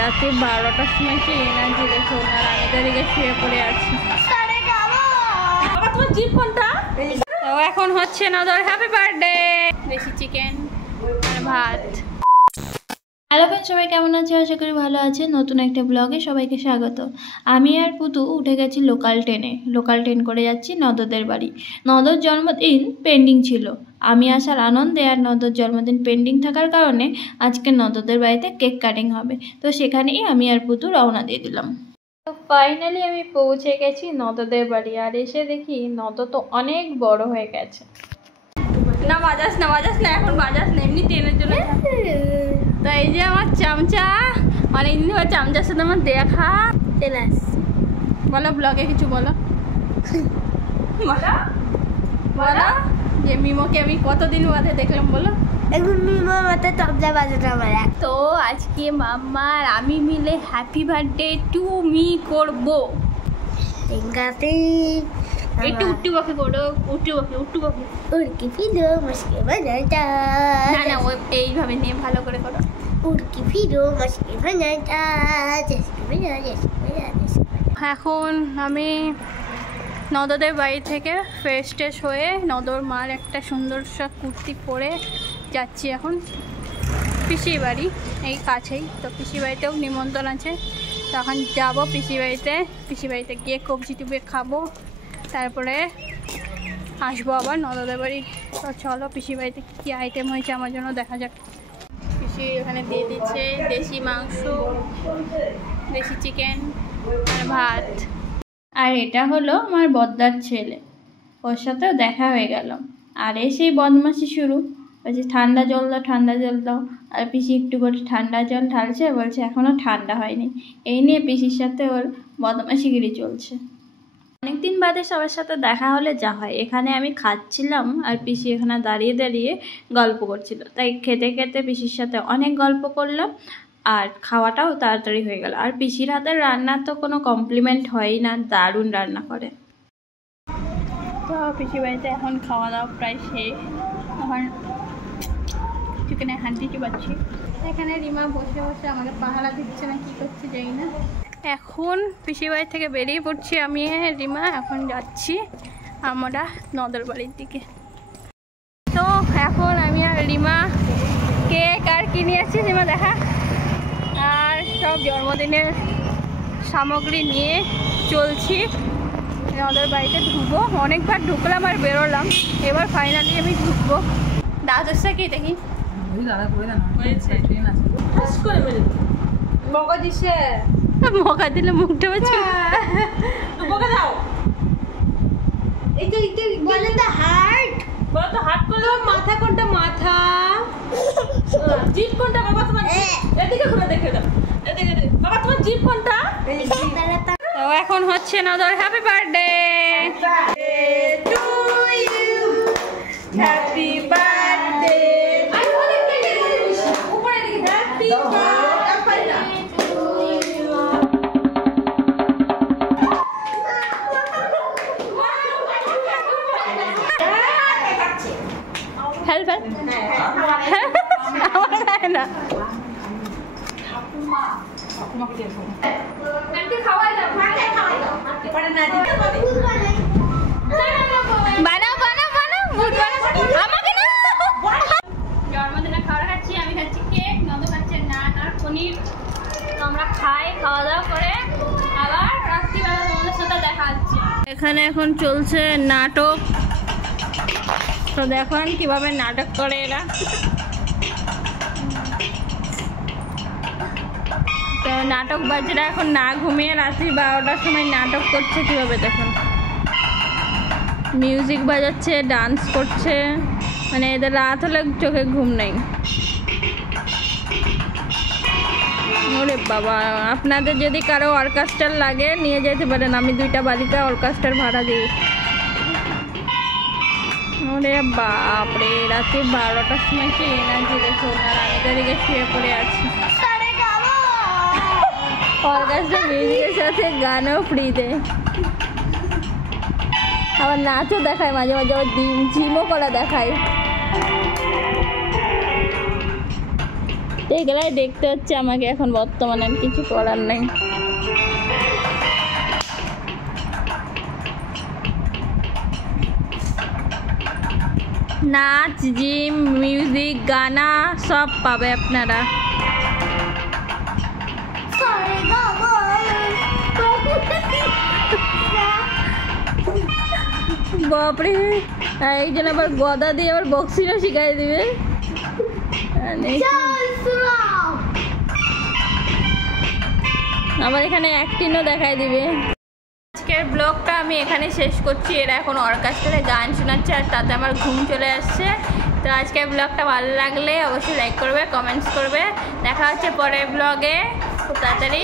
রাতে 12টার সময় কি এনার্জি দেখো, আর আমি তাদেরকে শুয়ে পড়ে আছি। তোমার জিপ কোনটা? তো এখন হচ্ছে নদর হ্যাপি বার্থডে, দেশি চিকেন আর ভাত। হ্যালো ফ্রেন্ড, সবাই কেমন আছে? আশা করি ভালো আছে। নতুন একটা ব্লগে সবাইকে স্বাগত। আমি আর পুতু উঠে গেছি লোকাল ট্রেন করে যাচ্ছি নদদের বাড়ি। নদর জন্মদিন পেন্ডিং ছিল, আমি আসার আনন্দে আর নদর জন্মদিন পেন্ডিং থাকার কারণে আজকে নদদের বাড়িতে কেক কাটিং হবে। তো সেখানেই আমি আর পুতু রওনা দিয়ে দিলাম। তো ফাইনালি আমি পৌঁছে গেছি নদদের বাড়ি, আর এসে দেখি নদ তো অনেক বড় হয়ে গেছে। না বাজাস না, এখন বাজাস না, এমনি ট্রেনের জন্য। তো এই যে আমার চামচা, অনেকদিন ধরে চামচার সাথে আমার দেখা। বলো ব্লগে কিছু বলো বলো যে মিমোকে আমি কতদিন বাদে দেখলাম, বলো। তো আজকে মাম্মা আর আমি মিলে হ্যাপি বার্থডে টু মি করবো। একটু উট্টু বকে করো, উট্টু বকে। না না, ওই এইভাবে নিয়ে ভালো করে করো। এখন আমি নদদের বাড়ি থেকে ফ্রেশ হয়ে নদর মার একটা সুন্দর সব কুর্তি পরে যাচ্ছি এখন পিসির বাড়ি, এই কাছেই। তো পিসির বাড়িতেও নিমন্ত্রণ আছে, তখন যাবো পিসির বাড়িতে গিয়ে কবজি টুবে খাবো, তারপরে আসবো আবার নদদের বাড়ি। তো চলো পিসির বাড়িতে কী আইটেম হয়েছে আমার জন্য দেখা যাক। পিসি এখানে দিয়ে দিচ্ছে দেশি মাংস, দেশি চিকেন আর ভাত। আর এটা হলো আমার বদ্দার ছেলে, ওর সাথেও দেখা হয়ে গেল। আর এসেই বদমাশি শুরু, বলছে ঠান্ডা জল দাও। আর পিসি একটু করে ঠান্ডা জল ঢালছে, বলছে এখনও ঠান্ডা হয়নি। এই নিয়ে পিসির সাথে ওর বদমাশিগিরি চলছে। অনেকদিন বাদে সবার সাথে দেখা হলে যা হয়। এখানে আমি খাচ্ছিলাম আর পিসি এখানে দাঁড়িয়ে গল্প করছিল, তাই খেতে খেতে পিসির সাথে অনেক গল্প করলাম, আর খাওয়াটাও তাড়াতাড়ি হয়ে গেল। আর পিসির হাতের রান্নার তো কোনো কমপ্লিমেন্ট হয়ই না, দারুণ রান্না করে। তো পিসির বাড়িতে এখন খাওয়া দাওয়া প্রায় শেষ, এখন চিকেনে হাঁটি পাচ্ছি। এখানে রিমা বসে আমাকে পাহারা দিচ্ছে না কি করছে জানি না। এখন পিসির বাড়ি থেকে বেরিয়ে পড়ছি আমি রিমা, এখন যাচ্ছি আমরা নদর বাড়ির দিকে। তো এখন আমি আর রিমা কেক আর কি নিয়ে আসছি রিমা দেখা, আর সব জন্মদিনের সামগ্রী নিয়ে চলছি নদর বাড়িতে। ঢুকবো, অনেকবার ঢুকলাম আর বেরোলাম, এবার ফাইনালি আমি ঢুকবো। দাদা কি দেখি মকা দিলে মুখটা পাচ্ছি। মাথা কোনটা, মাথা জিভ কোনটা বাবা তোমার? এদিকে ঘুরে দেখে দাও, এদিকে বাবা তোমার জিভ কোনটা? তো এখন হচ্ছে নদর happy birthday to you, happy birthday. উপরে দিকে happy birthday to you. Help আমার না জন্মদিনে খাবার খাচ্ছি, আমি খাচ্ছি কেক, নদ খাচ্ছে নান আর পনির। তো আমরা খাওয়া দাওয়া করে আবার রাত্রিবেলা তোমাদের সাথে দেখা হচ্ছে। এখানে এখন চলছে নাটক, তো দেখুন কিভাবে নাটক করে এরা। তো নাটক বাজরা এখন না ঘুমিয়ে রাত্রি 12টার সময় নাটক করছে কিভাবে দেখুন। মিউজিক বাজাচ্ছে, ডান্স করছে, মানে এদের রাত হলে চোখে ঘুম নেই। ওরে বাবা, আপনাদের যদি কারো অর্কেস্ট্রার লাগে নিয়ে যেতে পারেন, আমি 2টা বালিকা অর্কেস্ট্রার ভাড়া দিই। ওরে বাপরে, রাত্রি 12টার সময় কি এনার্জি দেখো, আর আমি তাদেরকে শুয়ে পড়ে আছি। অর্কেস্ট্রা মিউজিকের সাথে গানও ফ্রিতে, আবার নাচও দেখায় মাঝে মাঝে, আবার জিমও করা দেখায়। এগুলাই দেখতে হচ্ছে আমাকে এখন বর্তমানে, আর কিছু করার নেই। নাচ, জিম, মিউজিক, গানা সব পাবে আপনারা। বাপরে, একজন আবার গদা দিয়ে আবার বক্সিংও শিখাই দিবে। আবার এখানে অ্যাক্টিংও দেখাই দিবে। আজকের ব্লগটা আমি এখানে শেষ করছি। এরা এখন ওর কাছ থেকে গান শোনাচ্ছে আর তাতে আমার ঘুম চলে আসছে। তো আজকের ব্লগটা ভালো লাগলে অবশ্যই লাইক করবে, কমেন্টস করবে। দেখা হচ্ছে পরের ব্লগে খুব তাড়াতাড়ি।